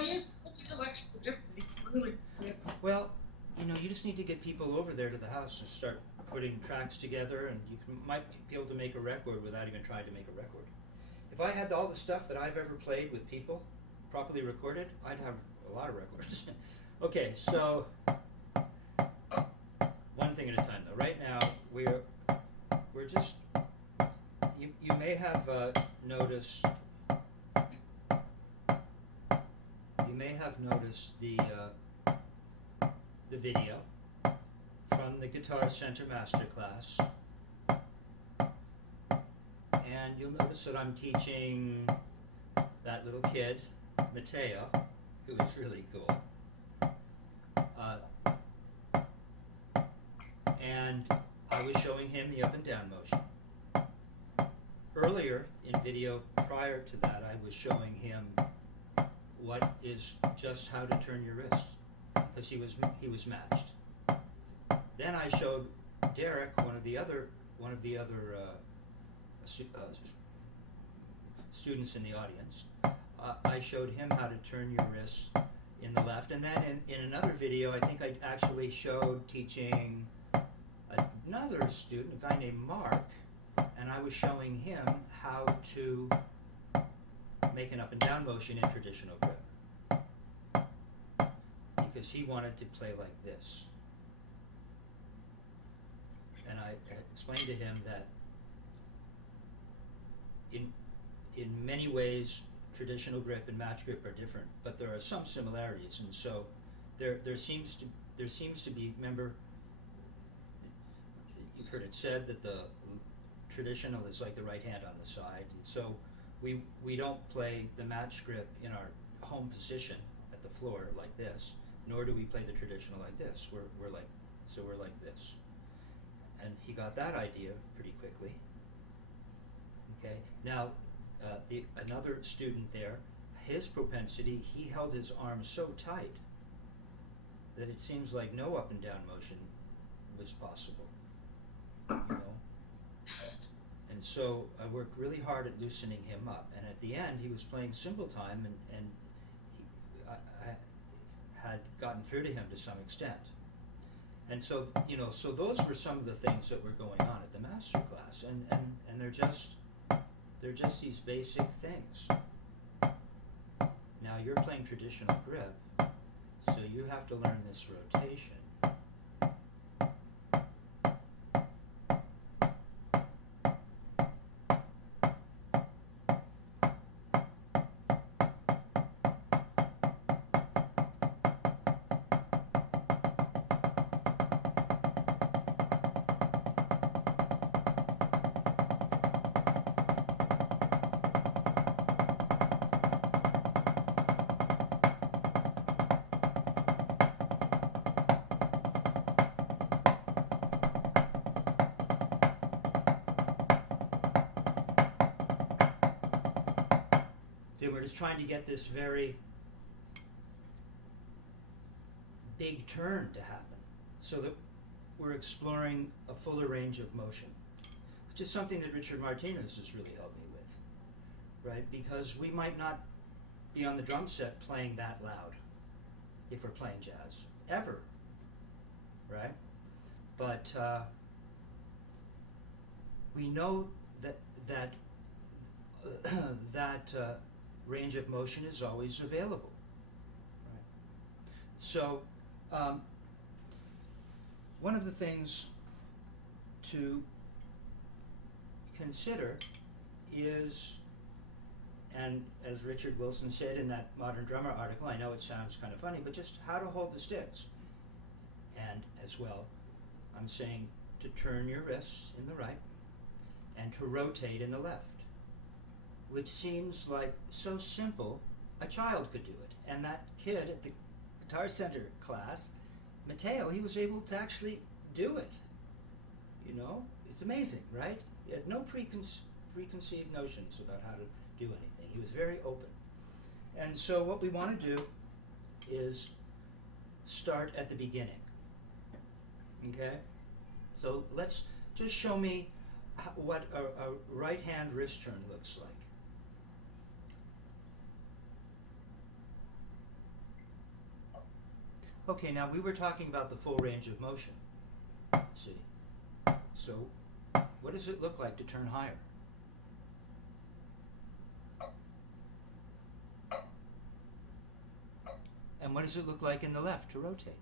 he is intellectually different. Really, yeah. Well, you know, you just need to get people over there to the house and start putting tracks together, and might be able to make a record without even trying to make a record. If I had all the stuff that I've ever played with people properly recorded, I'd have a lot of records. Okay, so one thing at a time though. Right now we're just you may have noticed the video from the Guitar Center Masterclass, and you'll notice that I'm teaching that little kid, Matteo, who is really cool. And I was showing him the up and down motion. Earlier in video prior to that, I was showing him what is just how to turn your wrist, because he was matched. Then I showed Derek, one of the other students in the audience. I showed him how to turn your wrist in the left, and then in another video, I think I actually showed teaching another student, a guy named Mark, and I was showing him how to make an up and down motion in traditional grip, because he wanted to play like this. And I explained to him that in many ways traditional grip and match grip are different, but there are some similarities, and so there seems to be, remember, you've heard it said that the traditional is like the right hand on the side, and so we don't play the match grip in our home position at the floor like this, nor do we play the traditional like this. We're like this. And he got that idea pretty quickly. Okay, now another student there, his propensity, he held his arms so tight that it seems like no up and down motion was possible, you know. And so I worked really hard at loosening him up, and at the end he was playing simple time, and I had gotten through to him to some extent. And so, you know, so those were some of the things that were going on at the master class, and they're just these basic things. Now you're playing traditional grip, so you have to learn this rotation. We're just trying to get this very big turn to happen, so that we're exploring a fuller range of motion, which is something that Richard Martinez has really helped me with, right? Because we might not be on the drum set playing that loud if we're playing jazz, ever, right? But we know that range of motion is always available. Right? So one of the things to consider is, and as Richard Wilson said in that Modern Drummer article, I know it sounds kind of funny, but just how to hold the sticks. And as well, I'm saying to turn your wrists in the right and to rotate in the left, which seems like so simple, a child could do it. And that kid at the Guitar Center class, Matteo, he was able to actually do it. You know, it's amazing, right? He had no preconceived notions about how to do anything. He was very open. And so what we want to do is start at the beginning. Okay? So let's just show me what a right hand wrist turn looks like. Okay, now we were talking about the full range of motion. See? So, what does it look like to turn higher? And what does it look like in the left to rotate?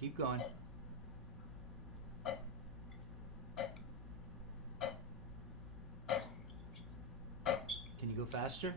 Keep going. Can you go faster?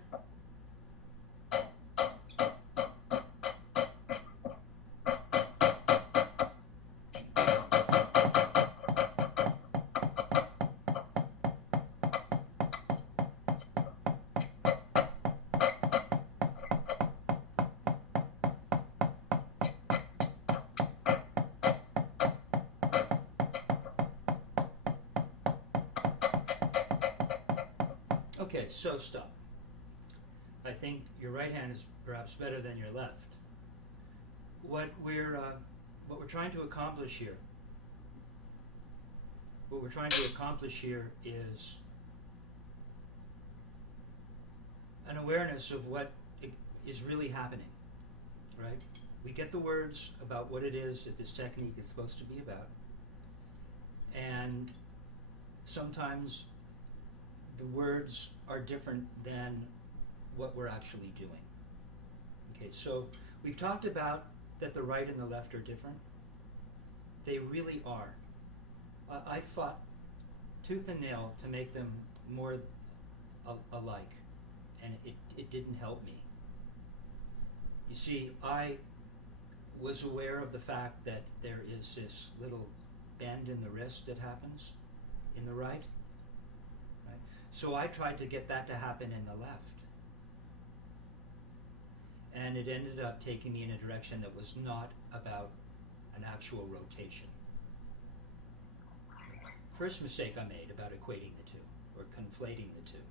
Okay, so stop. I think your right hand is perhaps better than your left. What we're trying to accomplish here. What we're trying to accomplish here is an awareness of what is really happening, right? We get the words about what it is that this technique is supposed to be about, and sometimes the words are different than what we're actually doing. Okay, so we've talked about that the right and the left are different. They really are. I fought tooth and nail to make them more alike, and it didn't help me. You see, I was aware of the fact that there is this little bend in the wrist that happens in the right. So I tried to get that to happen in the left. And it ended up taking me in a direction that was not about an actual rotation. First mistake I made about equating the two, or conflating the two.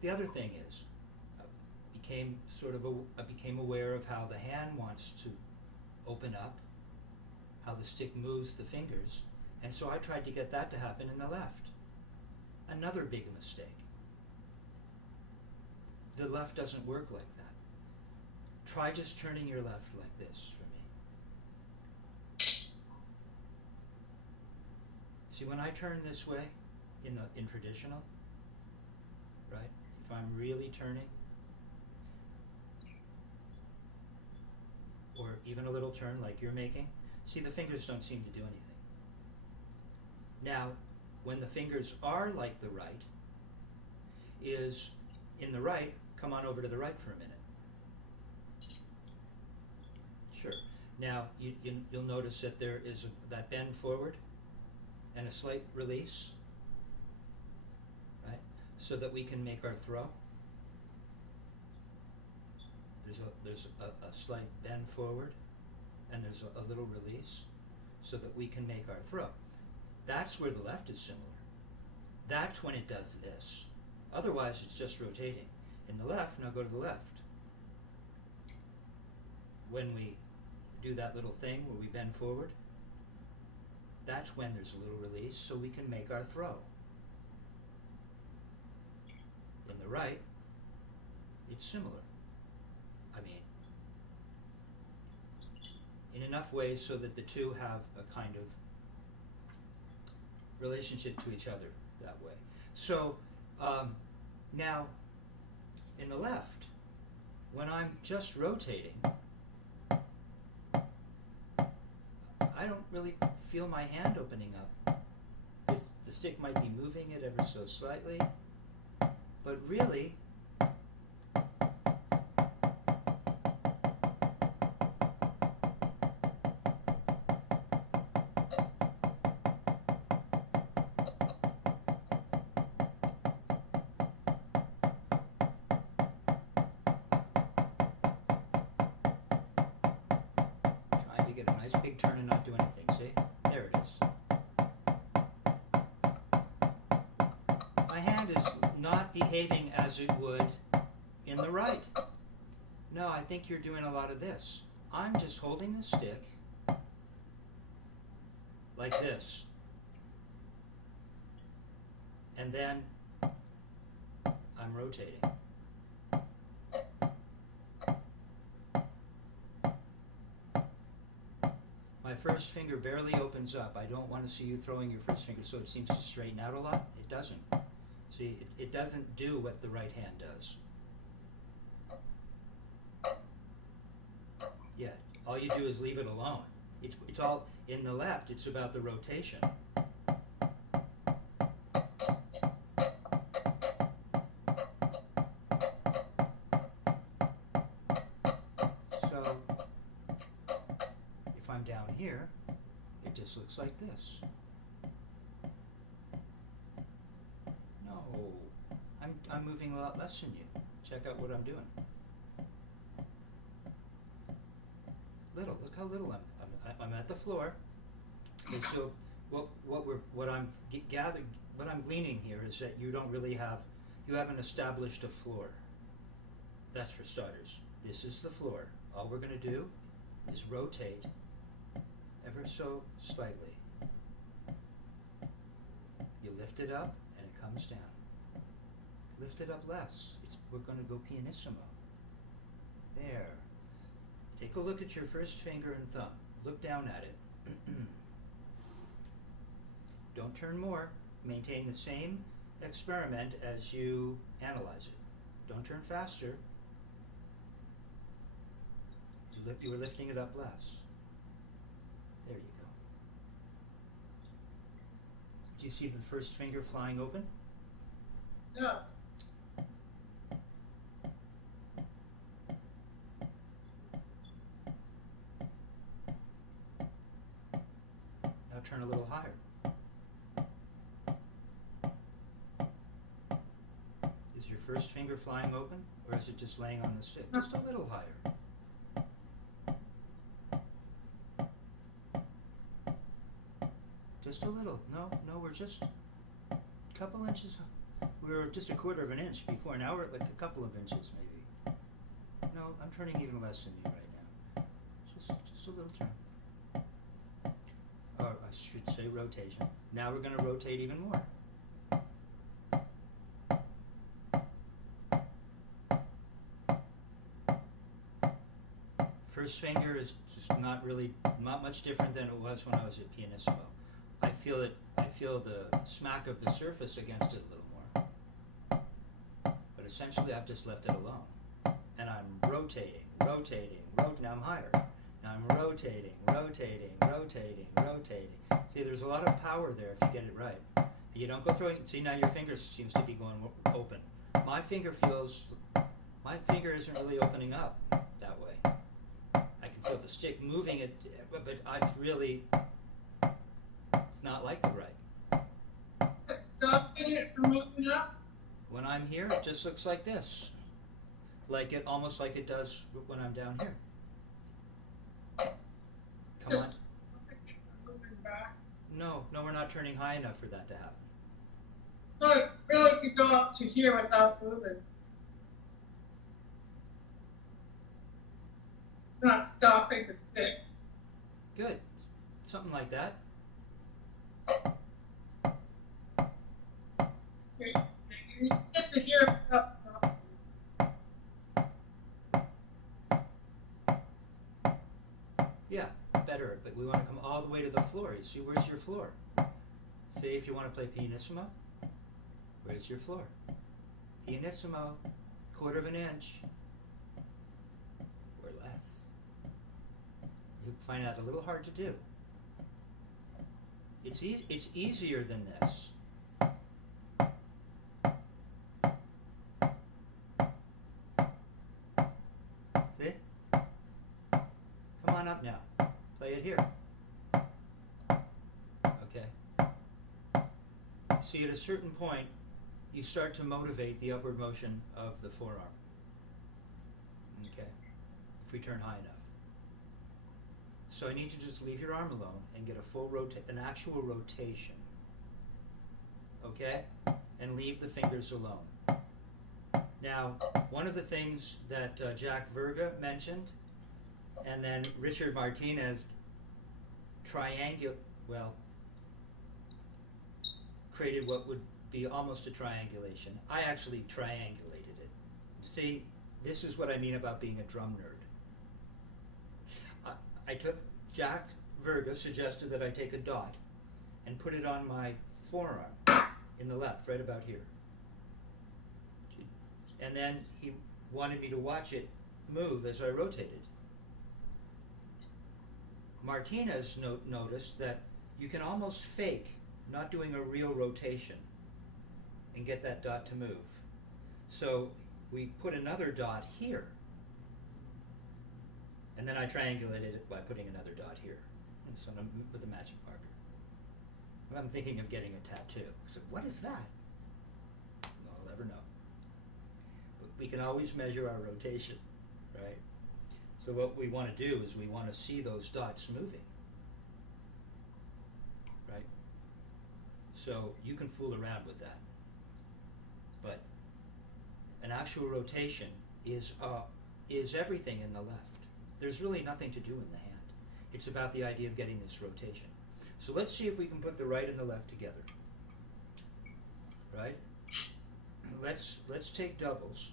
The other thing is, I became aware of how the hand wants to open up, how the stick moves the fingers, and so I tried to get that to happen in the left. Another big mistake. The left doesn't work like that. Try just turning your left like this for me. See, when I turn this way in traditional, right? If I'm really turning, or even a little turn like you're making, see, the fingers don't seem to do anything. Now, when the fingers are like the right, is in the right, come on over to the right for a minute. Sure. Now, you'll notice that there is that bend forward and a slight release, right? So that we can make our throw. There's a slight bend forward and there's a little release so that we can make our throw. That's where the left is similar. That's when it does this. Otherwise, it's just rotating. In the left, now go to the left. When we do that little thing where we bend forward, that's when there's a little release so we can make our throw. In the right, it's similar. I mean, in enough ways so that the two have a kind of relationship to each other that way. So now in the left, when I'm just rotating, I don't really feel my hand opening up. The stick might be moving it ever so slightly, but really get a nice big turn and not do anything, see? There it is. My hand is not behaving as it would in the right. No, I think you're doing a lot of this. I'm just holding the stick like this. And then I'm rotating. My first finger barely opens up. I don't want to see you throwing your first finger so it seems to straighten out a lot. It doesn't. See, it doesn't do what the right hand does. Yeah, all you do is leave it alone. It's all, in the left, it's about the rotation. So, if I'm down here, it just looks like this. No, I'm moving a lot less than you. Check out what I'm doing. Little, look how little I'm at the floor. And so what I'm gleaning here is that you haven't established a floor. That's for starters. This is the floor. All we're going to do is rotate ever so slightly. You lift it up and it comes down. Lift it up less. We're going to go pianissimo. There. Take a look at your first finger and thumb. Look down at it. Don't turn more. Maintain the same experiment as you analyze it. Don't turn faster. You were lifting it up less. There you go. Do you see the first finger flying open? Yeah. Now turn a little higher. Is your first finger flying open, or is it just laying on the stick? Just a little higher. Just a little. No, we're just a couple inches. We were just a quarter of an inch before. Now we're at like a couple of inches maybe. No, I'm turning even less than you right now. Just a little turn. Or I should say rotation. Now we're going to rotate even more. First finger is just not much different than it was when I was at pianissimo. I feel the smack of the surface against it a little more. But essentially I've just left it alone. And I'm rotating. Now I'm higher. Now I'm rotating. See, there's a lot of power there if you get it right. You don't go throwing, see now your finger seems to be going open. My finger isn't really opening up that way. I can feel the stick moving it, but it's not like the right. It's stopping it from moving up. When I'm here, it just looks like this. Almost like it does when I'm down here. Come on. Moving back. No, we're not turning high enough for that to happen. So it really could go up to here without moving. Not stopping the stick. Good. Something like that. So you get to here without stopping. Yeah, better, but we want to come all the way to the floor. You see, where's your floor? Say if you want to play pianissimo, where's your floor? Pianissimo, quarter of an inch, or less. You find that a little hard to do. It's easier than this. See? Come on up now. Play it here. Okay. See, at a certain point, you start to motivate the upward motion of the forearm. Okay. If we turn high enough. So I need you to just leave your arm alone and get a full an actual rotation. Okay? And leave the fingers alone. Now, one of the things that Jack Verga mentioned, and then Richard Martinez created what would be almost a triangulation. I actually triangulated it. See, this is what I mean about being a drum nerd. Jack Verga suggested that I take a dot and put it on my forearm in the left, right about here. And then he wanted me to watch it move as I rotated. Martinez noticed that you can almost fake not doing a real rotation and get that dot to move. So we put another dot here. And then I triangulated it by putting another dot here. And so with a magic marker. I'm thinking of getting a tattoo. So what is that? No, I'll never know. But we can always measure our rotation, right? So what we want to do is we want to see those dots moving, right? So you can fool around with that. But an actual rotation is everything in the left. There's really nothing to do in the hand. It's about the idea of getting this rotation. So let's see if we can put the right and the left together. Right? Let's take doubles.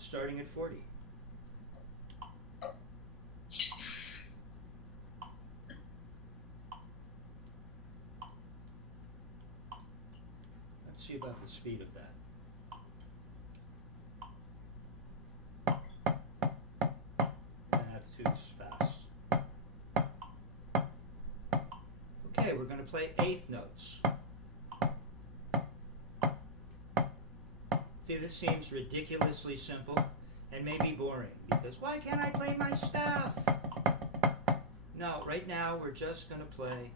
Starting at 40. Let's see about the speed of that. That's too fast. Okay, we're going to play eighth notes. See, this seems ridiculously simple and maybe boring because why can't I play my staff? No, right now we're just going to play.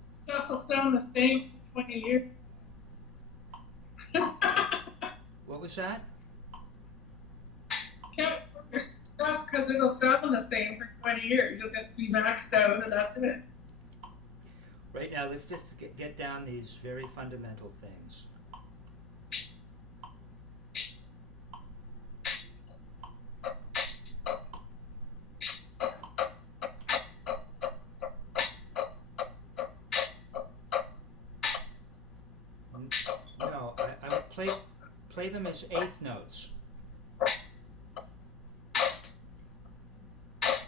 Stuff will sound the same for 20 years. What was that? Can't put your stuff because it'll sound the same for 20 years. You'll just be maxed out and that's it. Right now, let's just get down these very fundamental things. No, I would play them as eighth notes.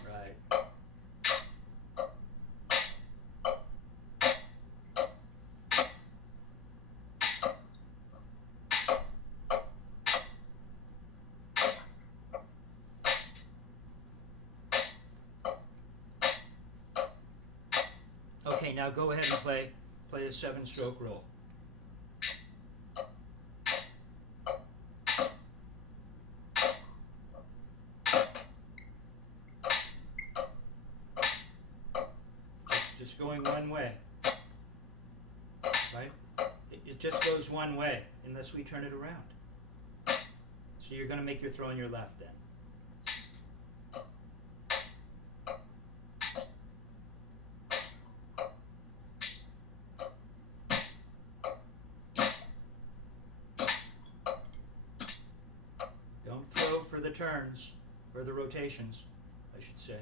Right. Okay, now go ahead and play a 7-stroke roll. Just going one way, right? It just goes one way unless we turn it around. So you're going to make your throw on your left then. Don't throw for the turns, or the rotations, I should say.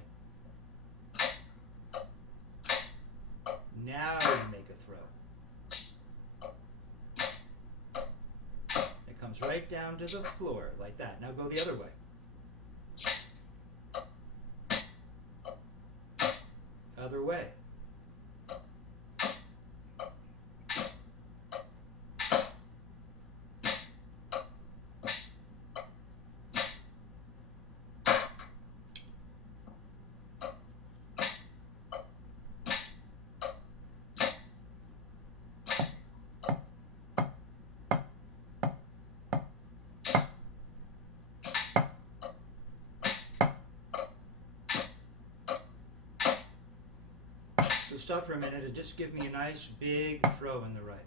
Now you make a throw. It comes right down to the floor, like that. Now go the other way. Other way. So stop for a minute and just give me a nice big throw in the right.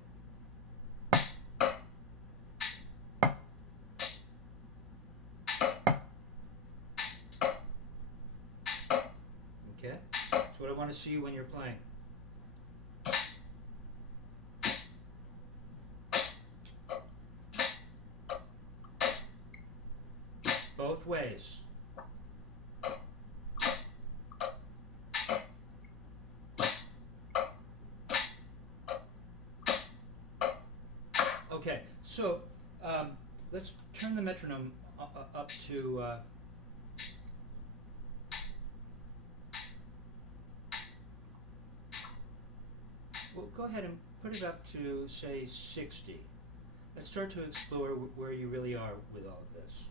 Okay? That's what I want to see when you're playing. Both ways. Okay, so let's turn the metronome up to well, go ahead and put it up to, say, 60. Let's start to explore where you really are with all of this.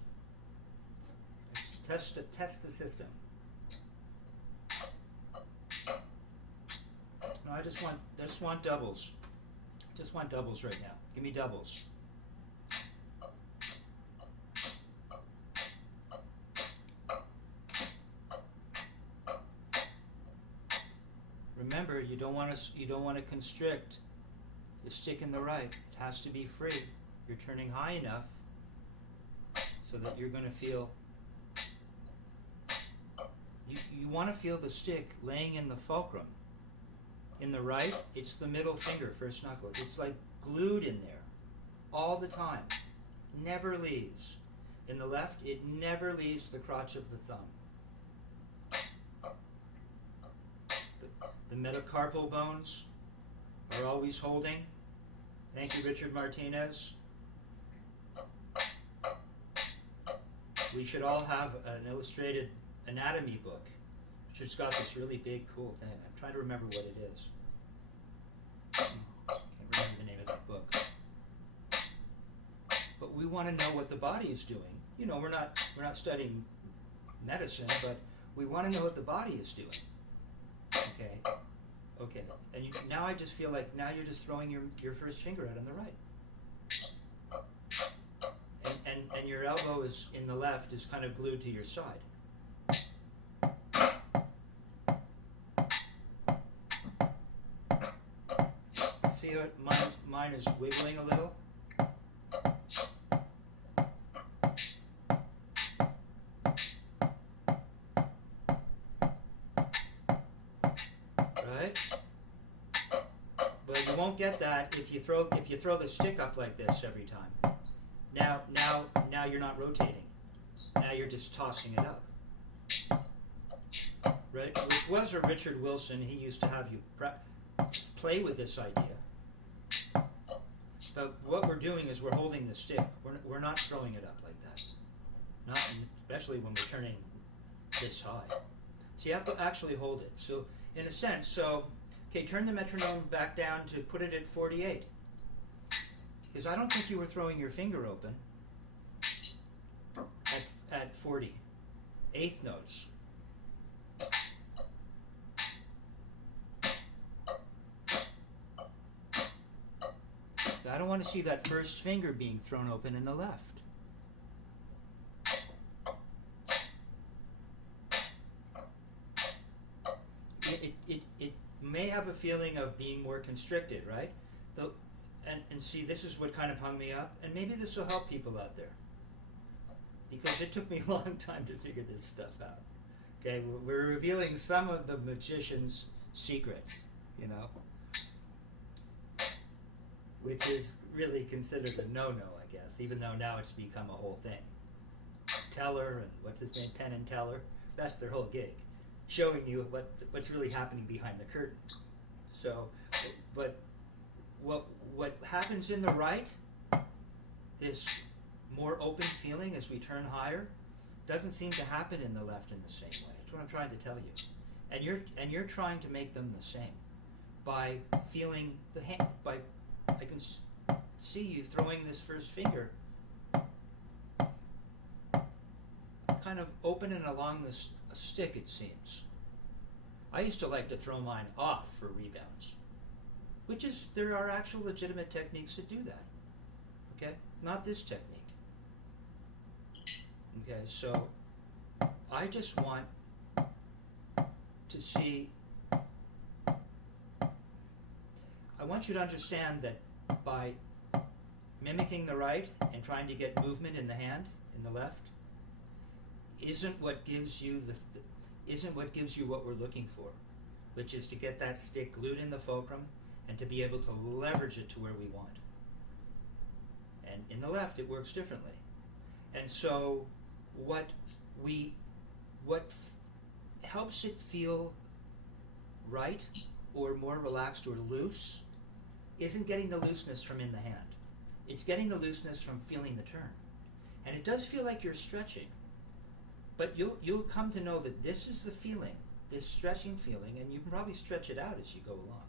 Let's test the system. No, I just want doubles. Just want doubles right now. Give me doubles. Remember, you don't want to constrict the stick in the right. It has to be free. You're turning high enough so that you're going to feel. You want to feel the stick laying in the fulcrum. In the right, it's the middle finger, first knuckle. It's like glued in there all the time. Never leaves. In the left, it never leaves the crotch of the thumb. The metacarpal bones are always holding. Thank you, Richard Martinez. We should all have an illustrated anatomy book, which has got this really big, cool thing. I'm trying to remember what it is. Can't remember the name of that book. But we want to know what the body is doing. You know, we're not studying medicine, but we want to know what the body is doing. Okay. Okay. And now I just feel like now you're just throwing your first finger out on the right. And your elbow is in the left is kind of glued to your side. See how mine is wiggling a little? Right? But you won't get that if you throw the stick up like this every time. Now you're not rotating. Now you're just tossing it up. Right? Which was a Richard Wilson. He used to have you play with this idea. But what we're doing is we're holding the stick. We're not throwing it up like that. Not especially when we're turning this high. So you have to actually hold it. So in a sense, okay, turn the metronome back down to put it at 48. Because I don't think you were throwing your finger open at 40. Eighth notes. So I don't want to see that first finger being thrown open in the left. It may have a feeling of being more constricted, right? And see, this is what kind of hung me up, and maybe this will help people out there. Because it took me a long time to figure this stuff out. Okay, we're revealing some of the magician's secrets, you know? Which is really considered a no-no, I guess, even though now it's become a whole thing. Teller and what's his name, Penn and Teller, that's their whole gig. Showing you what's really happening behind the curtain. So, but what happens in the right, this more open feeling as we turn higher, doesn't seem to happen in the left in the same way. That's what I'm trying to tell you. And you're trying to make them the same by feeling the hand. I can see you throwing this first finger kind of open and along this stick, it seems. I used to like to throw mine off for rebounds, which is, there are actual legitimate techniques that do that. Okay? Not this technique. Okay, so I just want to see, I want you to understand that by mimicking the right and trying to get movement in the hand, in the left, isn't what gives you what we're looking for, which is to get that stick glued in the fulcrum and to be able to leverage it to where we want. And in the left, it works differently. And so what helps it feel right or more relaxed or loose isn't getting the looseness from in the hand. It's getting the looseness from feeling the turn. And it does feel like you're stretching, but you'll come to know that this is the feeling, this stretching feeling, and you can probably stretch it out as you go along.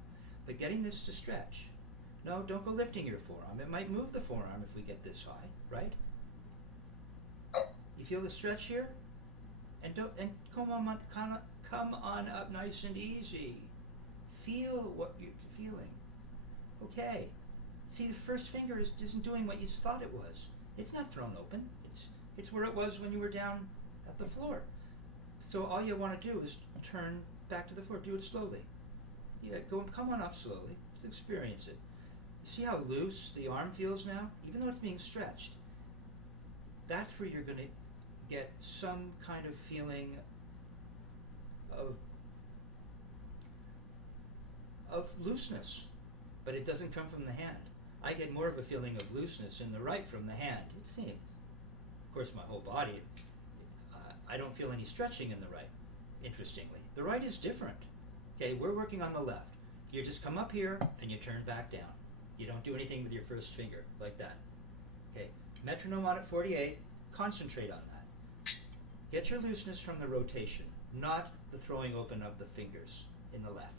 But getting this to stretch. No, don't go lifting your forearm. It might move the forearm if we get this high, right? You feel the stretch here? And come on up nice and easy. Feel what you're feeling. Okay. See, the first finger isn't doing what you thought it was. It's not thrown open. It's where it was when you were down at the floor. So all you want to do is turn back to the floor. Do it slowly. Yeah, come on up slowly. Just experience it. See how loose the arm feels now? Even though it's being stretched. That's where you're going to get some kind of feeling of looseness. But it doesn't come from the hand. I get more of a feeling of looseness in the right from the hand, it seems. Of course, my whole body, I don't feel any stretching in the right, interestingly. The right is different. Okay, we're working on the left. You just come up here and you turn back down. You don't do anything with your first finger, like that. Okay, metronome on at 48, concentrate on that. Get your looseness from the rotation, not the throwing open of the fingers in the left.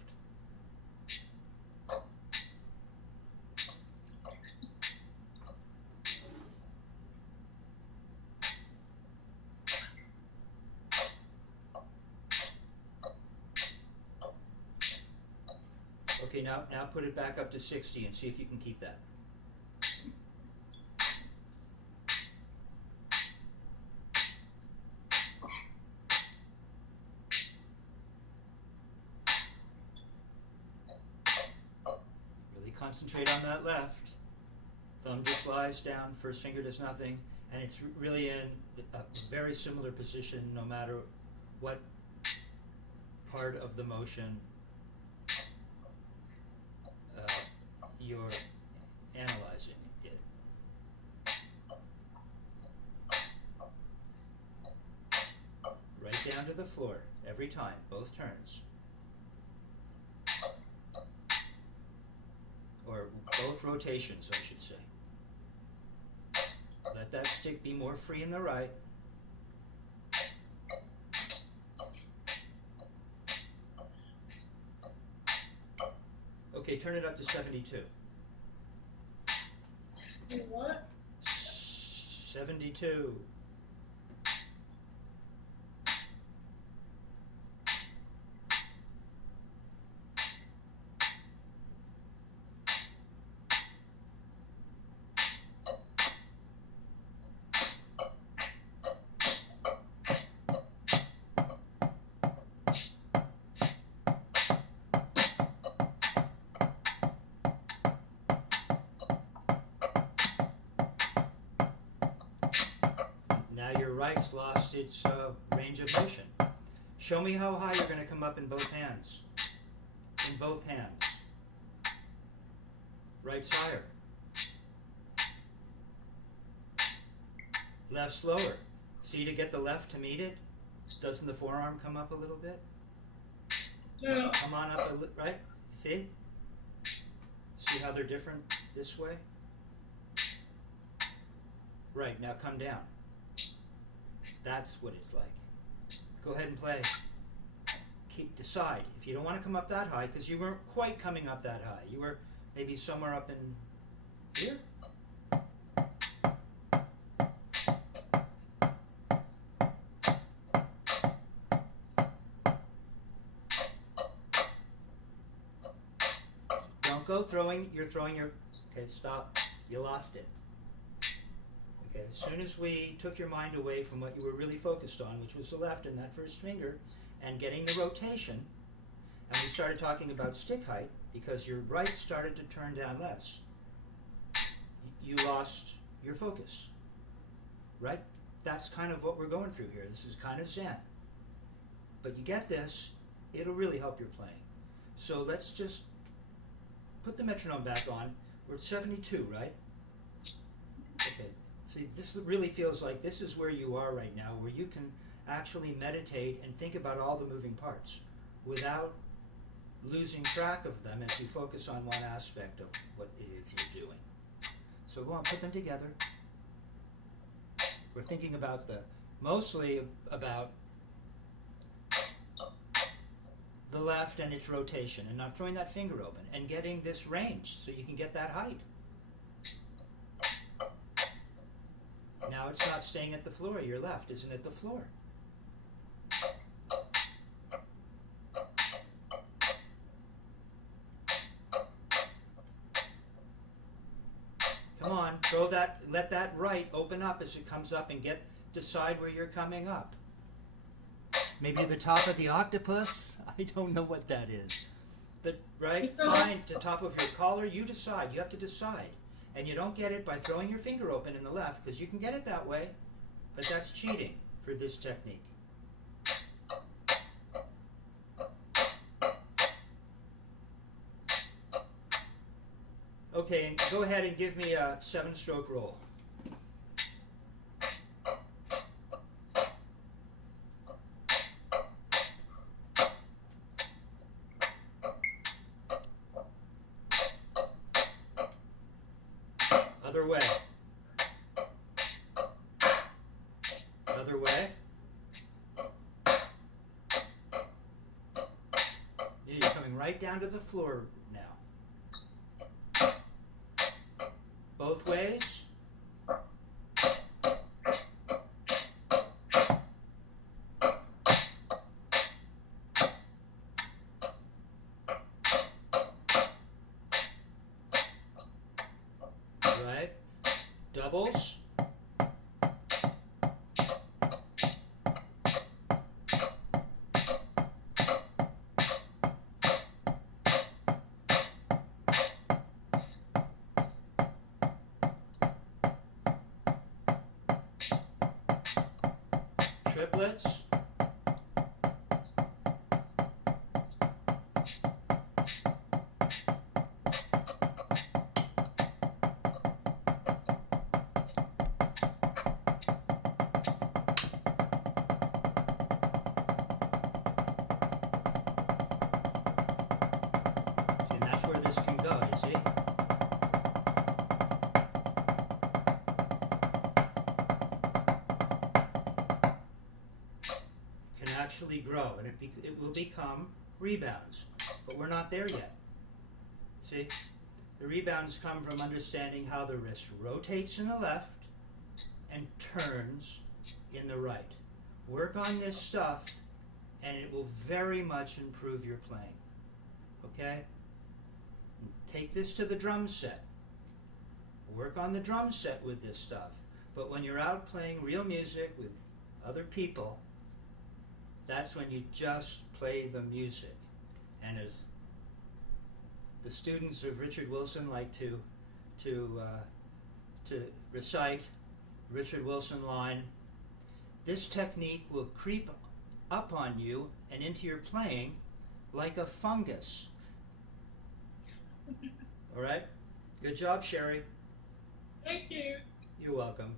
Okay, now put it back up to 60 and see if you can keep that. Really concentrate on that left. Thumb just lies down, first finger does nothing, and it's really in a very similar position no matter what part of the motion you're analyzing it. Right down to the floor, every time, both turns. Or both rotations, I should say. Let that stick be more free in the right. Okay, turn it up to 72. What? 72. Now your right's lost its range of motion. Show me how high you're going to come up in both hands. In both hands. Right's higher. Left slower. See, to get the left to meet it, doesn't the forearm come up a little bit? Yeah. Come on up, right? See? See how they're different this way? Right, now come down. That's what it's like. Go ahead and play. Decide. If you don't want to come up that high, because you weren't quite coming up that high. You were maybe somewhere up in here. Don't go throwing. You're throwing your... Okay, stop. You lost it. Okay, as soon as we took your mind away from what you were really focused on, which was the left and that first finger, and getting the rotation, and we started talking about stick height, because your right started to turn down less, you lost your focus, right? That's kind of what we're going through here. This is kind of Zen. But you get this, it'll really help your playing. So let's just put the metronome back on. We're at 72, right? Okay. See, this really feels like this is where you are right now, where you can actually meditate and think about all the moving parts without losing track of them as you focus on one aspect of what it is you're doing. So go on, put them together. We're thinking about mostly about the left and its rotation, and not throwing that finger open, and getting this range so you can get that height. Now it's not staying at the floor. Your left isn't at the floor. Come on, let that right open up as it comes up, and decide where you're coming up. Maybe the top of the octopus? I don't know what that is. Find the top of your collar. You decide. You have to decide. And you don't get it by throwing your finger open in the left, because you can get it that way, but that's cheating for this technique. Okay, and go ahead and give me a 7-stroke roll. Other way. Other way. You're coming right down to the floor now. Both ways. Right. Doubles. Triplets. And that's where this can go, you see? Can actually grow, and it will become rebounds, but we're not there yet. See, the rebounds come from understanding how the wrist rotates in the left and turns in the right. Work on this stuff, and it will very much improve your playing. Okay? Take this to the drum set. Work on the drum set with this stuff. But when you're out playing real music with other people, that's when you just play the music. And as the students of Richard Wilson like to recite Richard Wilson line, this technique will creep up on you and into your playing like a fungus. All right? Good job, Sherry. Thank you. You're welcome.